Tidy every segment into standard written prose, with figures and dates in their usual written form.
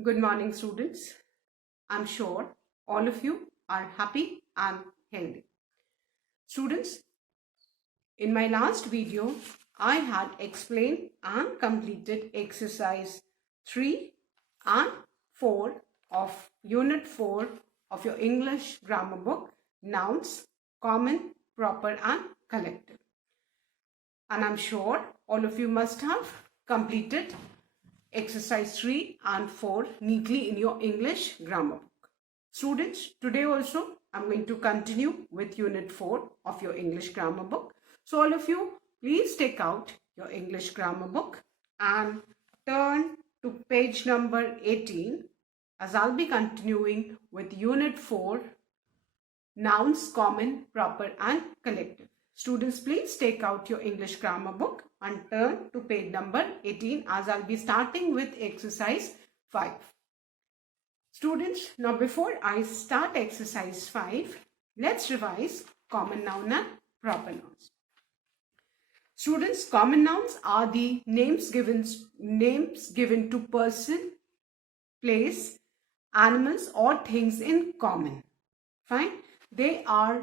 Good morning, students. I'm sure all of you are happy and healthy. Students, in my last video, I had explained and completed exercise 3 and 4 of Unit 4 of your English grammar book, Nouns, Common, Proper and Collective. And I'm sure all of you must have completed exercise 3 and 4 neatly in your English grammar book. Students, today also I'm going to continue with Unit 4 of your English grammar book. So all of you, please take out your English grammar book and turn to page number 18 as I'll be continuing with Unit 4, Nouns, Common, Proper and Collective. Students, please take out your English grammar book and turn to page number 18 as I'll be starting with exercise 5. Students, now before I start exercise 5, let's revise common noun and proper nouns. Students, common nouns are the names given to person, place, animals or things in common. Fine? They are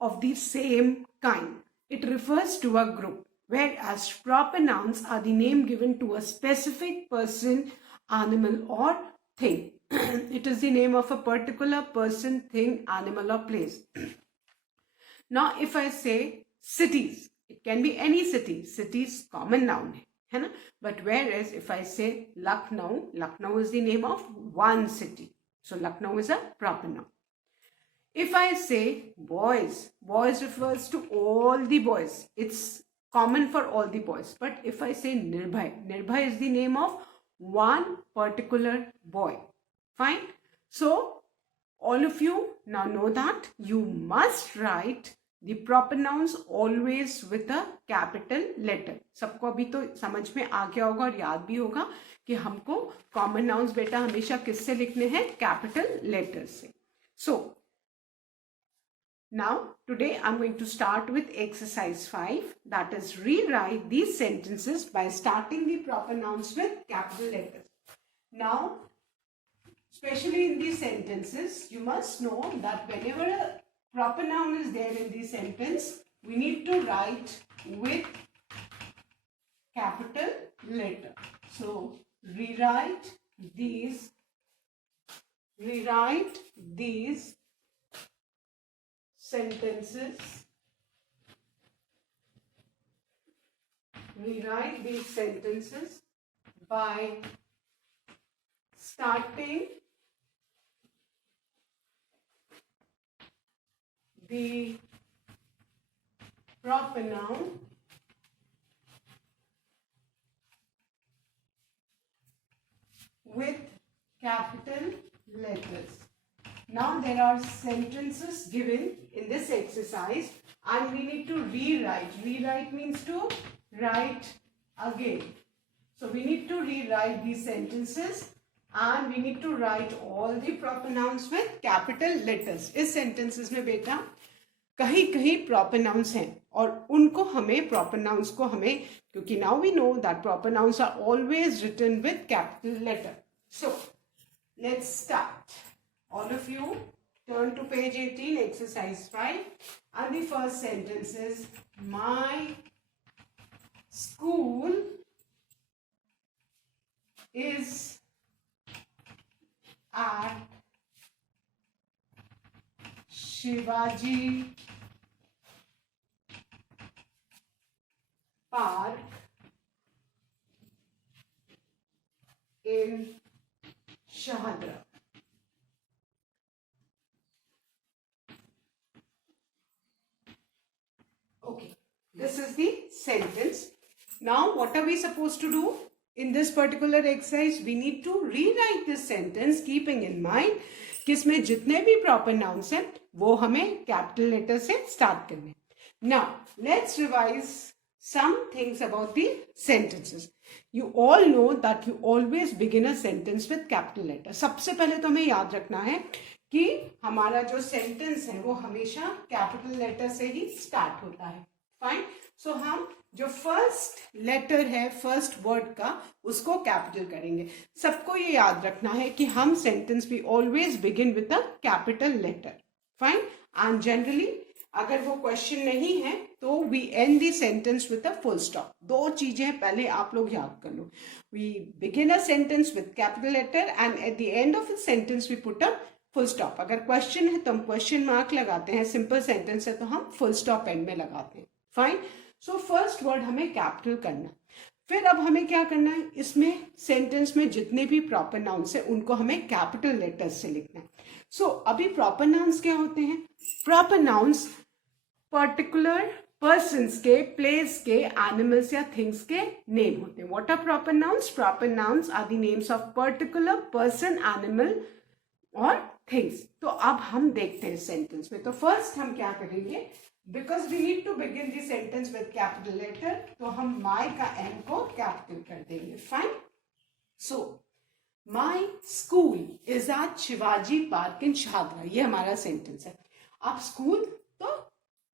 of the same kind. It refers to a group, whereas proper nouns are the name given to a specific person, animal or thing. It is the name of a particular person, thing, animal or place. Now if I say cities, it can be any city. Cities common noun hai na? But whereas if I say Lucknow, Lucknow is the name of one city. So Lucknow is a proper noun. If I say boys, boys refers to all the boys. It's common for all the boys. But if I say Nirbhay, Nirbhay is the name of one particular boy. Fine. So all of you now know that you must write the proper nouns always with a capital letter. सबको अभी तो समझ में आ गया होगा और याद भी होगा कि हमको common nouns बेटा हमेशा किससे लिखने हैं? Capital letters से. So now today I'm going to start with exercise 5, that is rewrite these sentences by starting the proper nouns with capital letters. Now, especially in these sentences, you must know that whenever a proper noun is there in the sentence, we need to write with capital letter. So rewrite these sentences, rewrite these sentences by starting the proper noun with capital letters. Now there are sentences given in this exercise and we need to rewrite. Rewrite means to write again. So we need to rewrite these sentences and we need to write all the proper nouns with capital letters. इस sentences में बेटा कहीं कहीं proper nouns हैं और उनको हमें proper nouns को हमें क्योंकि now we know that proper nouns are always written with capital letter. So let's start. All of you turn to page 18, exercise 5, and the first sentence is, my school is at Shivaji Park in Shahadra. Okay, this is the sentence. Now, what are we supposed to do in this particular exercise? We need to rewrite this sentence, keeping in mind कि इसमें जितने भी proper nouns हैं, वो हमें capital letter से start करने. Now, let's revise some things about the sentences. You all know that you always begin a sentence with capital letter. सबसे पहले तो हमें याद रखना है कि हमारा जो सेंटेंस है वो हमेशा कैपिटल लेटर से ही स्टार्ट होता है. फाइन. सो हम जो फर्स्ट लेटर है फर्स्ट वर्ड का उसको कैपिटल करेंगे. सबको ये याद रखना है कि हम सेंटेंस भी always begin with a capital letter. Fine. And generally अगर वो क्वेश्चन नहीं है तो we end the sentence with a full stop. दो चीजें पहले आप लोग याद कर लो. We begin a sentence with capital letter and at the end of the sentence we put a full stop. अगर क्वेश्चन है तो हम क्वेश्चन मार्क लगाते हैं. सिंपल सेंटेंस है तो हम फुल स्टॉप एंड में लगाते हैं. फाइन. सो फर्स्ट वर्ड हमें कैपिटल करना. फिर अब हमें क्या करना है, इसमें सेंटेंस में जितने भी प्रॉपर नाउन्स है उनको हमें कैपिटल लेटर्स से लिखना है. सो अभी प्रॉपर नाउन्स क्या होते हैं? प्रॉपर नाउन्स पर्टिकुलर पर्सन्स के, प्लेस के, एनिमल्स या थिंग्स के नेम होते हैं. What are proper nouns? Proper nouns are the names of particular person, animal और थिंग्स. तो अब हम देखते हैं सेंटेंस में. तो फर्स्ट हम क्या करेंगे, because we need to begin the sentence with capital letter, तो हम माई का एम को कैपिटल कर देंगे. Fine. So my school is at Shivaji park in Shahdara. ये हमारा सेंटेंस है. अब स्कूल तो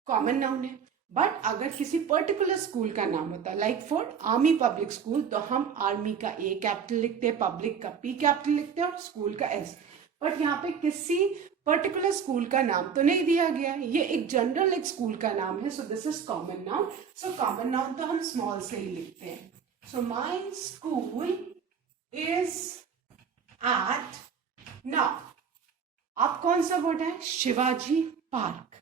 कॉमन नाउन है, बट अगर किसी पर्टिकुलर स्कूल का नाम होता है, like for army public school, तो हम आर्मी का ए कैपिटल लिखते हैं, पब्लिक का पी कैपिटल लिखते हैं और स्कूल का एस. बट यहाँ पे किसी पर्टिकुलर स्कूल का नाम तो नहीं दिया गया है, ये एक जनरल एक स्कूल का नाम है. So this is common noun. So common noun तो हम स्मॉल से ही लिखते हैं. So my school is at. Now अब कौन सा वर्ड है? Shivaji Park.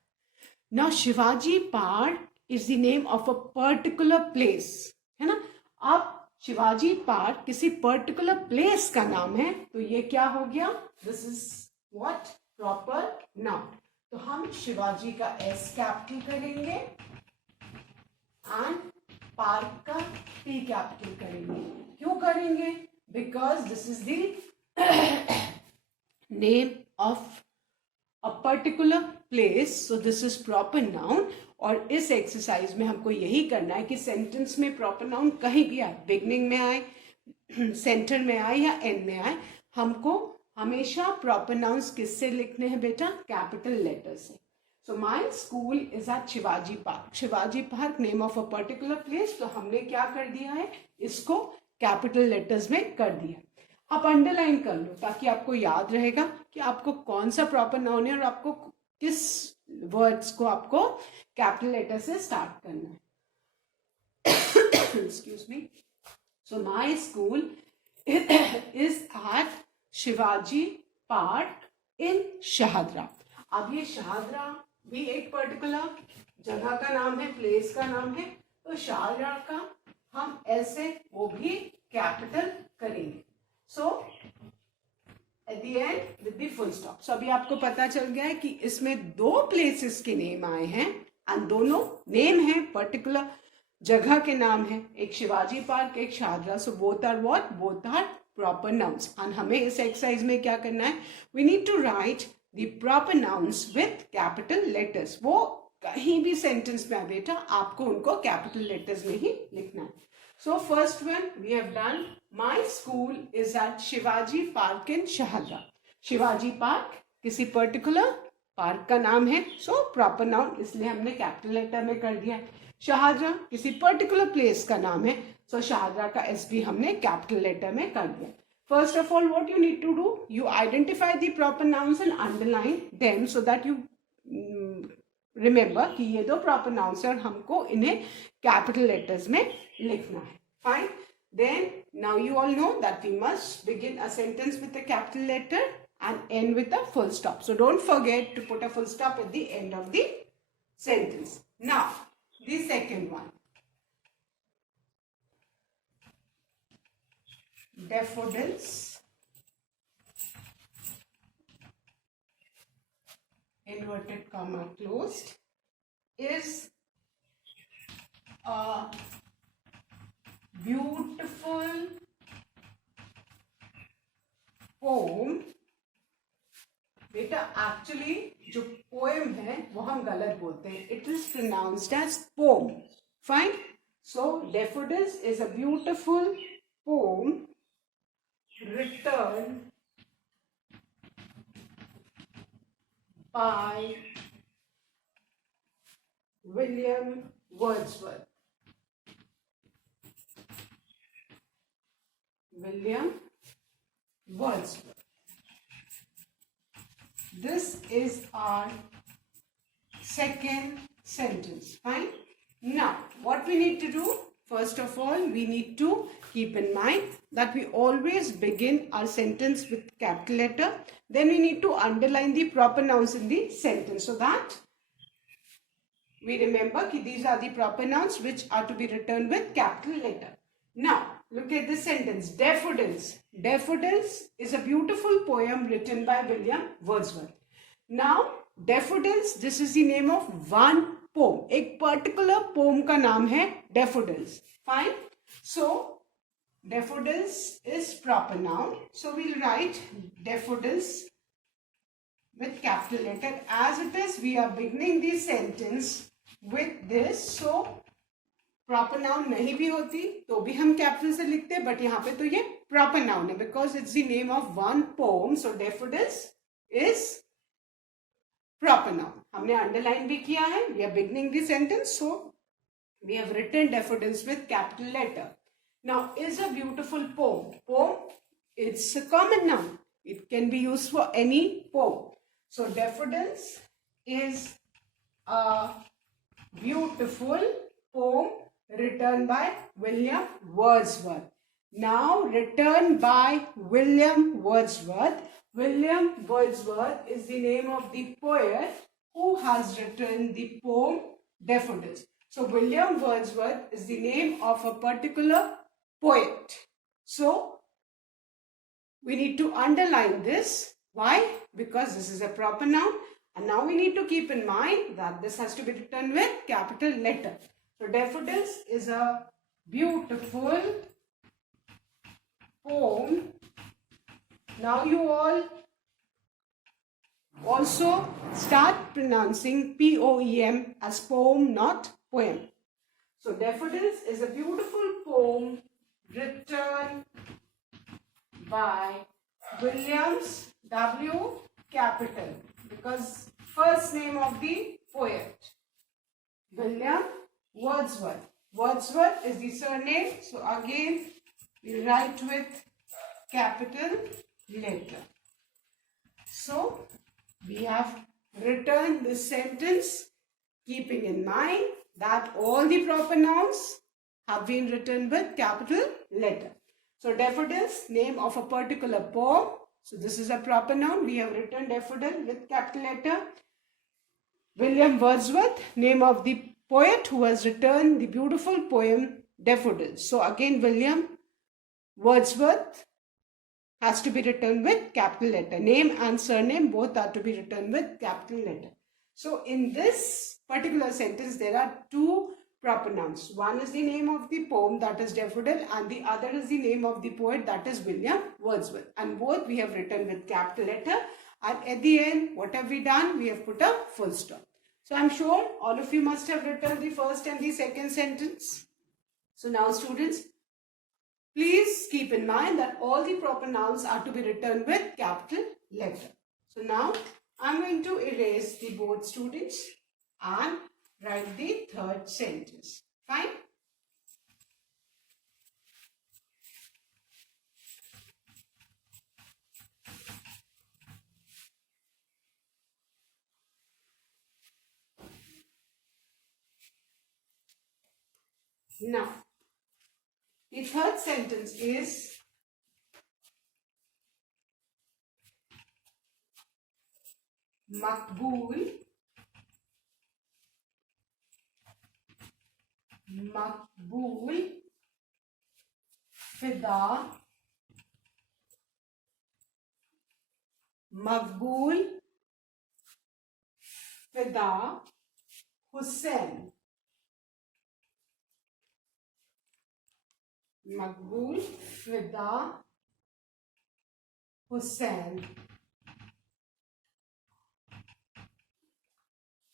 Now Shivaji Park is the name of a particular place, है ना. अब शिवाजी पार्क किसी पर्टिकुलर प्लेस का नाम है, तो ये क्या हो गया? This is what? Proper noun. तो हम शिवाजी का एस कैपिटल करेंगे एंड पार्क का पी कैपिटल करेंगे. क्यों करेंगे? Because this is the name of a particular place, so this is proper noun. और इस एक्सरसाइज में हमको यही करना है कि सेंटेंस में प्रॉपर नाउन कहीं भी आए, बिगनिंग में आए, सेंटर में आए या एंड में आए, हमको हमेशा प्रॉपर नाउन्स किससे लिखने हैं बेटा? कैपिटल लेटर से. So my school is at Shivaji Park. Shivaji Park name of a particular place, तो हमने क्या कर दिया है? इसको कैपिटल लेटर्स में कर दिया. आप अंडरलाइन कर लो ताकि आपको याद रहेगा कि आपको कौन सा प्रॉपर नाउन है और आपको किस वर्ड्स को आपको कैपिटल लेटर से स्टार्ट करना है. Excuse me. So my school is at Shivaji park in Shahdara. अब ये शाहदरा भी एक पर्टिकुलर जगह का नाम है, प्लेस का नाम है. तो शाहदरा का हम ऐसे वो भी कैपिटल करेंगे. So at the end with the full stop. So अभी आपको पता चल गया है कि इसमें दो प्लेसेस के नेम आए हैं एंड दोनों नेम है पर्टिकुलर जगह के नाम है. एक शिवाजी पार्क, एक Shahdara. So both are what? Both are proper nouns. And हमें इस एक्सरसाइज में क्या करना है? We need to write the proper nouns with capital letters. वो कहीं भी सेंटेंस में बेटा आपको उनको कैपिटल लेटर्स में ही लिखना है. So first one we have done. My school is at Shivaji park in Shahdara. Shivaji park किसी पर्टिकुलर पार्क का नाम है, सो प्रॉपर नाउन, इसलिए हमने कैपिटल लेटर में कर दिया. शाहदरा किसी पर्टिकुलर प्लेस का नाम है, सो शाहदरा का एस भी हमने कैपिटल लेटर में कर दिया. First of all what you need to do, you identify the proper nouns and underline them so that you remember कि ये दो प्रॉपर नाउन्स है और हमको इन्हें कैपिटल लेटर्स में लिखना है. Fine. Then now you all know that we must begin a sentence with a capital letter and end with a full stop. So don't forget to put a full stop at the end of the sentence. Now, the second one. Daffodils, inverted comma closed, is a beautiful poem. बेटा actually जो poem है वो हम गलत बोलते हैं. It is pronounced as pom. Fine. So daffodils is a beautiful pom written by William Wordsworth. William Wordsworth. This is our second sentence. Fine. Now, what we need to do? First of all, we need to keep in mind that we always begin our sentence with capital letter. Then we need to underline the proper nouns in the sentence so that we remember that these are the proper nouns which are to be written with capital letter. Now, look at the sentence. Daffodils. Daffodils is a beautiful poem written by William Wordsworth. Now, daffodils, this is the name of one poem. एक particular poem का नाम है daffodils. Fine. So, daffodils is proper noun. So, we'll write daffodils with capital letter. As it is, we are beginning the sentence with this. So, proper noun नहीं भी होती तो भी हम capital से लिखते हैं, but यहाँ पे तो ये proper noun है because it's the name of one poem. So, daffodils is proper noun. हमने underline भी किया है. We are beginning the sentence, so we have written daffodils with capital letter. Now, is a beautiful poem. Poem, it's a common noun. It can be used for any poem. So, daffodils is a beautiful poem written by William Wordsworth. Now, written by William Wordsworth. William Wordsworth is the name of the poet who has written the poem Daffodils. So, William Wordsworth is the name of a particular poet. So, we need to underline this. Why? Because this is a proper noun. And now we need to keep in mind that this has to be written with capital letter. So, daffodils is a beautiful poem. Now you all also start pronouncing P-O-E-M as poem, not poem. So, daffodils is a beautiful poem written by Williams, W capital, because first name of the poet, William Wordsworth. Wordsworth is the surname. So, again we write with capital letter. So, we have written this sentence keeping in mind that all the proper nouns have been written with capital letter. So, daffodils, name of a particular poem. So, this is a proper noun. We have written daffodil with capital letter. William Wordsworth, name of the poet who has written the beautiful poem Daffodils. So, again, William Wordsworth has to be written with capital letter. Name and surname both are to be written with capital letter. So, in this particular sentence, there are two proper nouns. One is the name of the poem, that is Daffodil, and the other is the name of the poet, that is William Wordsworth. And both we have written with capital letter. And at the end, what have we done? We have put a full stop. So, I am sure all of you must have written the first and the second sentence. So, now students, please keep in mind that all the proper nouns are to be written with capital letter. So, now I am going to erase the board, students, and write the third sentence. Fine? Now, the third sentence is Makbul, Makbul, Fida, Makbul, Fida, Hussain. Makbul, Fida, Hussain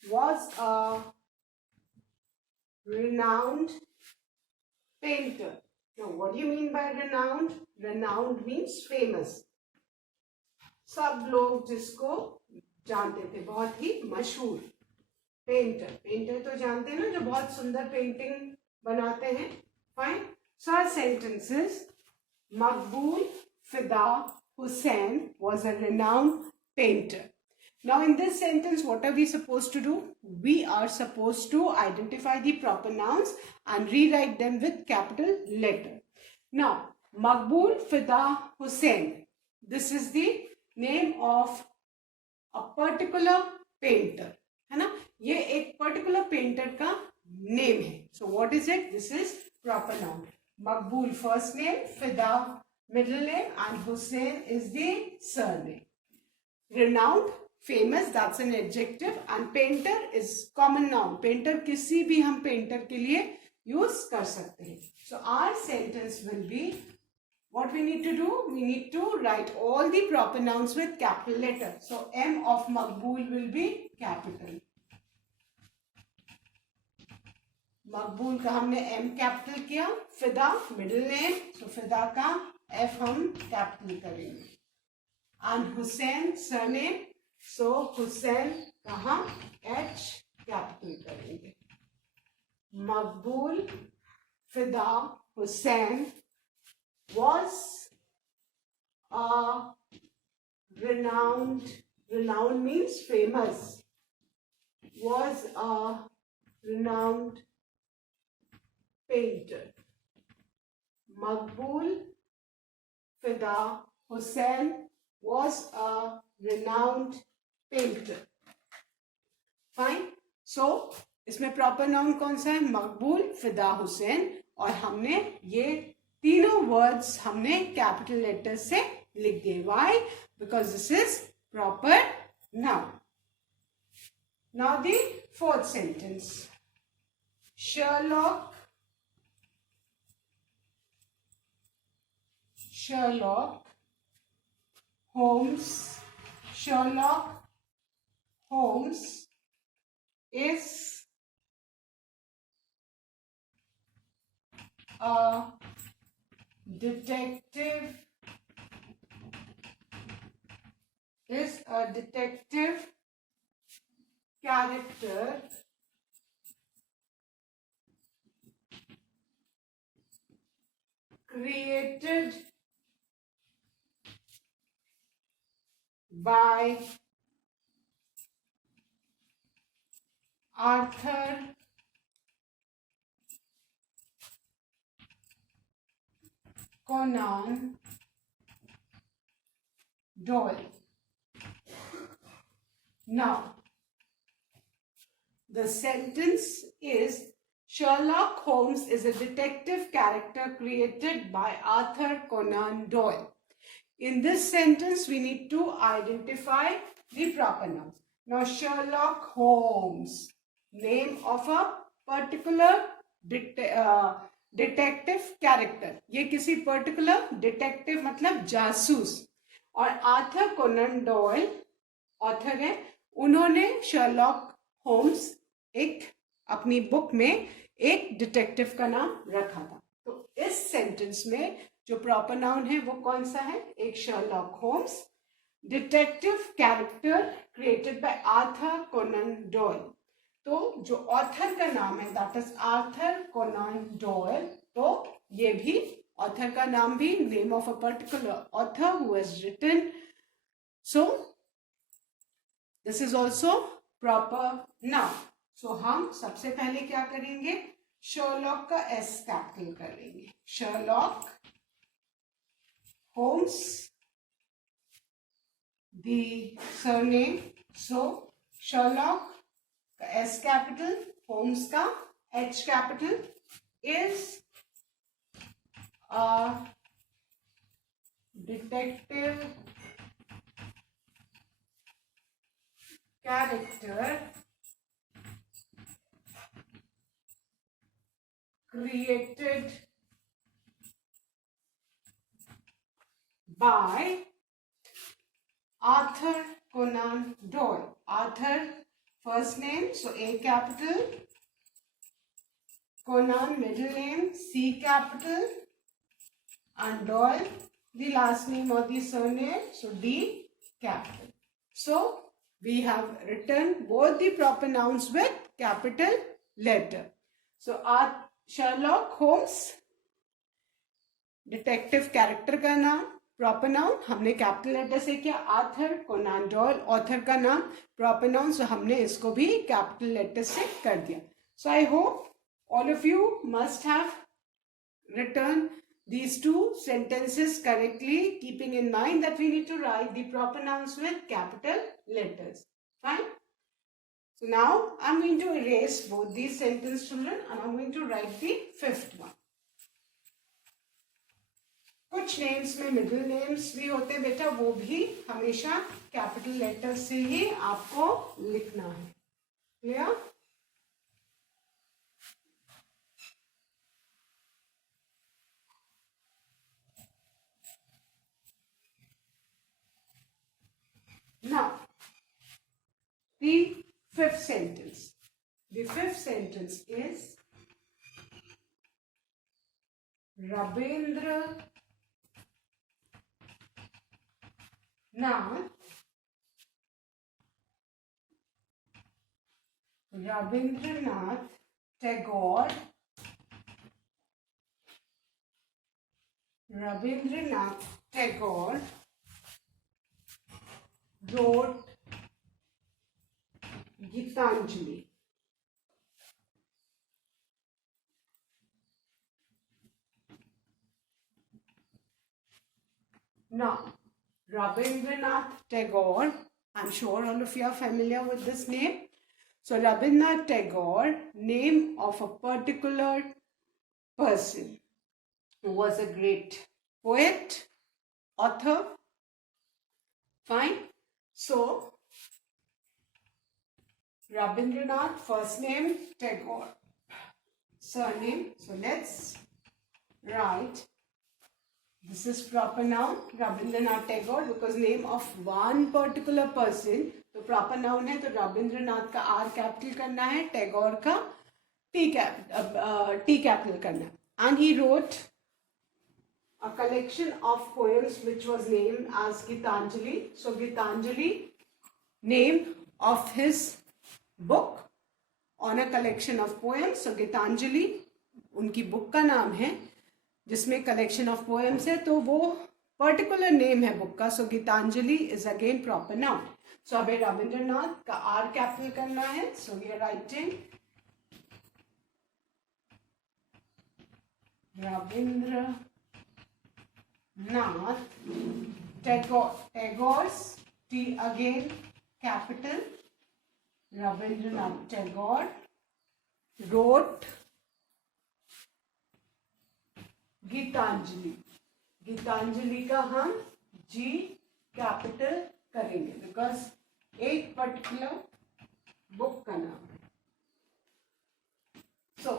was a renowned painter. Now, what do you mean by renowned? Renowned means famous. सब लोग जिसको जानते थे, बहुत ही मशहूर painter. Painter तो जानते हैं ना, जो बहुत सुंदर पेंटिंग बनाते हैं. Fine. So our sentence is Maqbool Fida Hussain was a renowned painter. Now in this sentence, what are we supposed to do? We are supposed to identify the proper nouns and rewrite them with capital letter. Now, Maqbool Fida Hussain. This is the name of a particular painter. है ना? ये एक particular painter का name है. So what is it? This is proper noun. Maqbool first name, Fida middle name, and Hussain is the surname. Renowned, famous, that's an adjective, and painter is common noun. Painter किसी भी हम painter के लिए use कर सकते हैं. So our sentence will be, what we need to do? We need to write all the proper nouns with capital letter. So M of Maqbool will be capital. मकबूल का हमने M कैपिटल किया. फिदा middle name, सो फिदा का F हम capital करेंगे. And Hussain surname, सो हुसैन का हम H कैपिटल करेंगे. मकबूल फिदा Hussain was a renowned means famous, was a renowned painter. Maqbool Fida Hussain was a renowned painter. Fine. So इसमें प्रॉपर नाउन कौन सा है? मकबूल फिदा हुसैन. और हमने ये तीनों वर्ड्स हमने कैपिटल लेटर से लिख दिए. Why? Because this is proper noun. Now the fourth sentence. Sherlock Holmes is a detective character created by Arthur Conan Doyle. Now, the sentence is Sherlock Holmes is a detective character created by Arthur Conan Doyle. In this sentence, we need to identify the proper nouns. Now, Sherlock Holmes, name of a particular detective character. ये किसी particular detective मतलब जासूस. और Arthur Conan dial author है. उन्होंने Sherlock Holmes एक अपनी book में एक डिटेक्टिव का नाम रखा था. तो इस सेंटेंस में जो प्रॉपर नाउन है वो कौन सा है? एक Sherlock Holmes, detective character created by Arthur Conan Doyle. तो जो ऑथर का नाम है that is Arthur Conan Doyle. तो ये भी ऑथर का नाम भी name of a particular author who has written. So this is also proper noun. So हम सबसे पहले क्या करेंगे? शर्लॉक का एस कैपिटल कर लेंगे. Sherlock Holmes the surname. So Sherlock का एस कैपिटल, होम्स का H capital, is a detective character created by Arthur Conan Doyle. Arthur first name, so A capital, Conan middle name, C capital, and Doyle the last name or the surname, so D capital. So we have written both the proper nouns with capital letter. So our Sherlock Holmes, detective character का नाम, proper noun हमने capital letter से किया, Arthur Connon dial author का नाम, proper noun, सो हमने इसको भी कैपिटल लेटर से कर दिया. So I hope all of you must have written these two sentences correctly, keeping in mind that we need to write the proper nouns with capital letters. Fine. So now I'm going to erase both these sentences, children, and I'm going to write the fifth one. कुछ names में middle names भी होते हैं बेटा, वो भी हमेशा capital letter से ही आपको लिखना है. Clear? Now, the fifth sentence. The fifth sentence is Rabindra Nath Rabindranath Tagore wrote Gitanjali. Now, Rabindranath Tagore, I'm sure all of you are familiar with this name. So, Rabindranath Tagore, name of a particular person who was a great poet, author. Fine. So, Rabindranath, first name Tagore, surname. So, let's write. This is proper noun Rabindranath Tagore because name of one particular person. तो proper noun है, तो रविंद्रनाथ का R capital करना है, टैगोर का T capital करना है. And he wrote a collection of poems which was named as Gitanjali. So Gitanjali, name of his book on a collection of poems. So Gitanjali उनकी book का नाम है जिसमें कलेक्शन ऑफ पोएम्स है, तो वो पर्टिकुलर नेम है book का. So Gitanjali is again proper noun. So हमें रविंद्रनाथ का आर कैपिटल करना है. So we are writing Rabindranath Tagore's T again capital. Rabindranath Tagore wrote Gitanjali. Gitanjali का हम जी कैपिटल करेंगे बिकॉज एक पर्टिकुलर बुक का नाम है. सो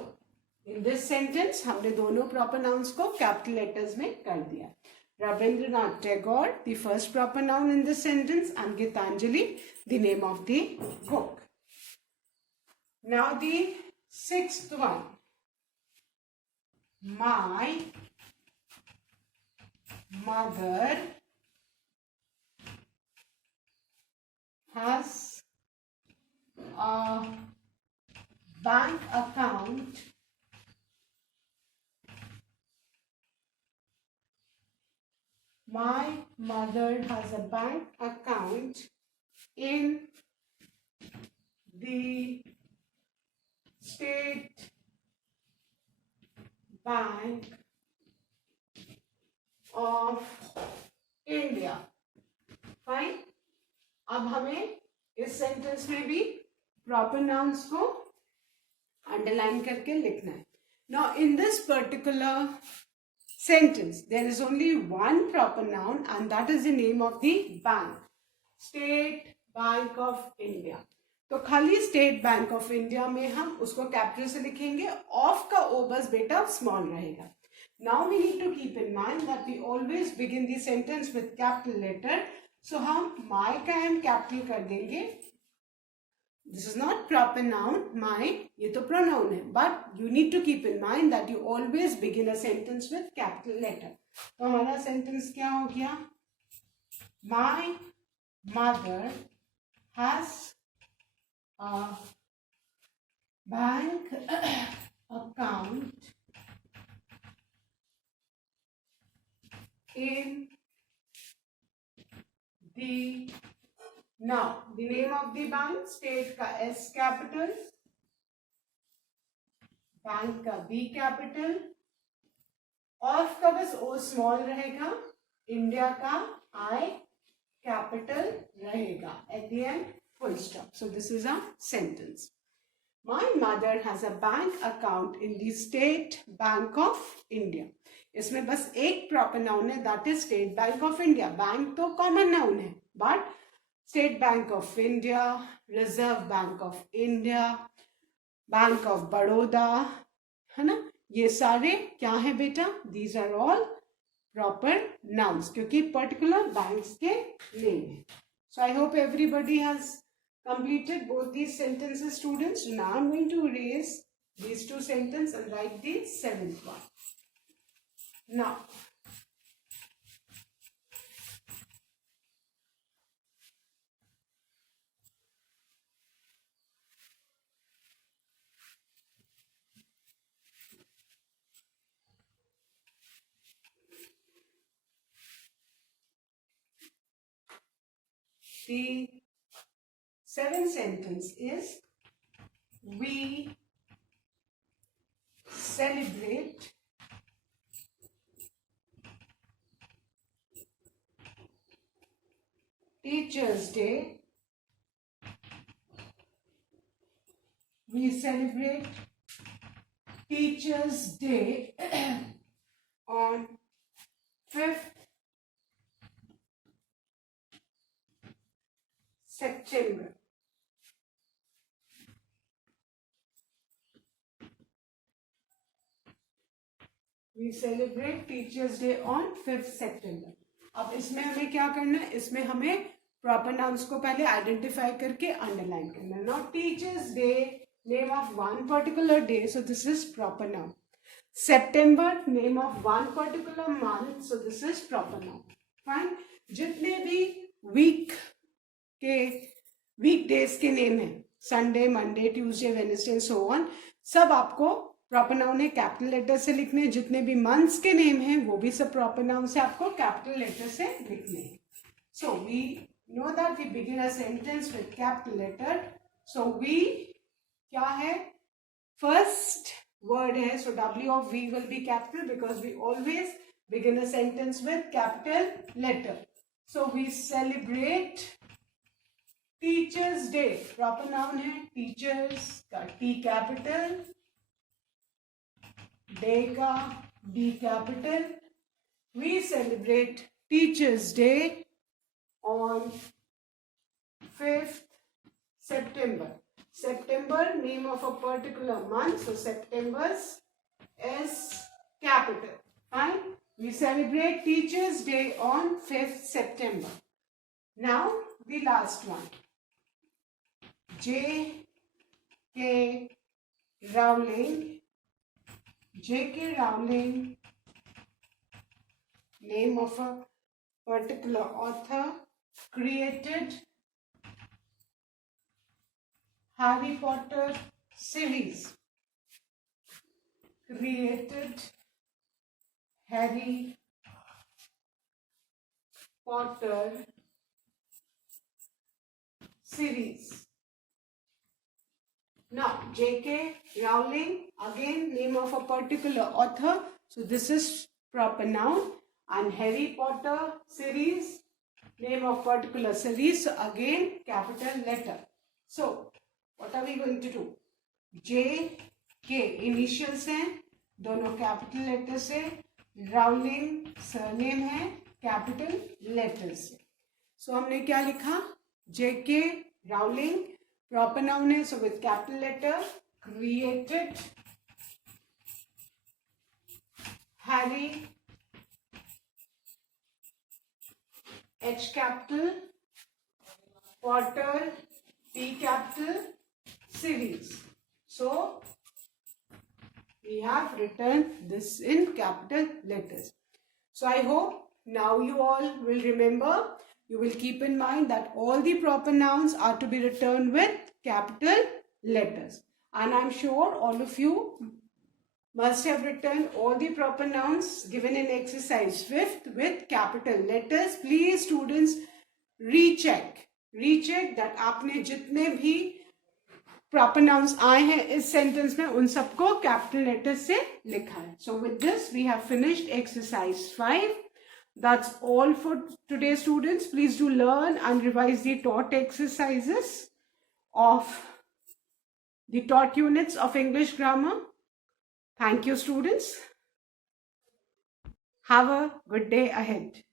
इन दिस सेंटेंस हमने दोनों प्रॉपर नाउन्स को कैपिटल लेटर्स में कर दिया. Rabindranath Tagore the first proper noun in this sentence and Gitanjali the name of the book. Now the sixth one. My mother has a bank account in the state Bank of India. Fine. अब हमें इस sentence में भी proper nouns को underline करके लिखना है. Now in this particular sentence there is only one proper noun and that is the name of the bank, State Bank of India. तो खाली स्टेट बैंक ऑफ इंडिया में हम उसको कैपिटल से लिखेंगे. ऑफ का ओ बस बेटा स्मॉल रहेगा. Now we need to keep in mind that we always begin the sentence with capital letter. So हम माई का एम कैपिटल कर देंगे. This is not proper noun my, ये तो प्रोनाउन है, but you need to keep in mind that you always begin a sentence with capital letter. तो हमारा sentence क्या हो गया? My mother has a bank account in the now the name of the bank, state का S capital, bank का B capital, of का बस O small रहेगा, इंडिया का I कैपिटल रहेगा, at the end full stop. So this is a sentence. My mother has a bank account in the State Bank of India. इसमें बस एक proper noun है, that is state bank of India. Bank तो common noun है, but state bank of India, reserve bank of India, bank of Baroda, है ना, ये सारे क्या है बेटा? These are all proper nouns, क्योंकि पर्टिकुलर बैंक्स के नेम है. So I hope everybody has completed both these sentences, students. So now I'm going to erase these two sentences and write the seventh one. Now, the seventh sentence is, we celebrate Teachers' Day. We celebrate Teachers' Day on 5th September. We celebrate Teachers' Day on 5th September. अब इसमें हमें क्या करना है? इसमें हमें proper nouns को पहले आइडेंटिफाई करके अंडरलाइन करना है. Not teachers day, name of one particular day, so this is proper noun. September, name of one particular month, so this is proper noun. Fine. जितने भी वीक डेज के name है, Sunday, Monday, Tuesday, Wednesday, so on, सब आपको proper noun है, capital letter से लिखने. जितने भी मंथ्स के नेम हैं वो भी सब प्रॉपर नाउन से आपको कैपिटल लेटर से लिखने हैं. So we know that we begin a sentence with capital letter. So we क्या है? फर्स्ट वर्ड है, so W of V will be capital because we always begin a sentence with capital letter. So we celebrate teachers day. Proper noun है, teachers का T capital, day का D capital. We celebrate Teachers' Day on 5th September. September, name of a particular month, so September's S capital. Fine. We celebrate Teachers' Day on 5th September. Now the last one. J.K. Rowling. J.K. Rowling, name of a particular author, created Harry Potter series. Created Harry Potter series. Now, J.K. Rowling, again name of a particular author. So this is proper noun. And Harry Potter series, name of particular series. So again, capital letter. So, what are we going to do? J.K. initials हैं, दोनों capital letters से. Rowling surname है, capital letters से. So हमने क्या लिखा? J.K. Rowling proper noun है, so with capital letter, created Harry H capital Potter P capital series. So we have written this in capital letters. So I hope now you all will remember. You will keep in mind that all the proper nouns are to be written with capital letters. And I'm sure all of you must have written all the proper nouns given in exercise 5th with capital letters. Please students recheck that आपने जितने भी proper nouns आए हैं इस sentence में उन सबको capital letters से लिखा है. So with this we have finished exercise 5. That's all for today, students. Please do learn and revise the taught exercises of the taught units of English grammar. Thank you, students. Have a good day ahead.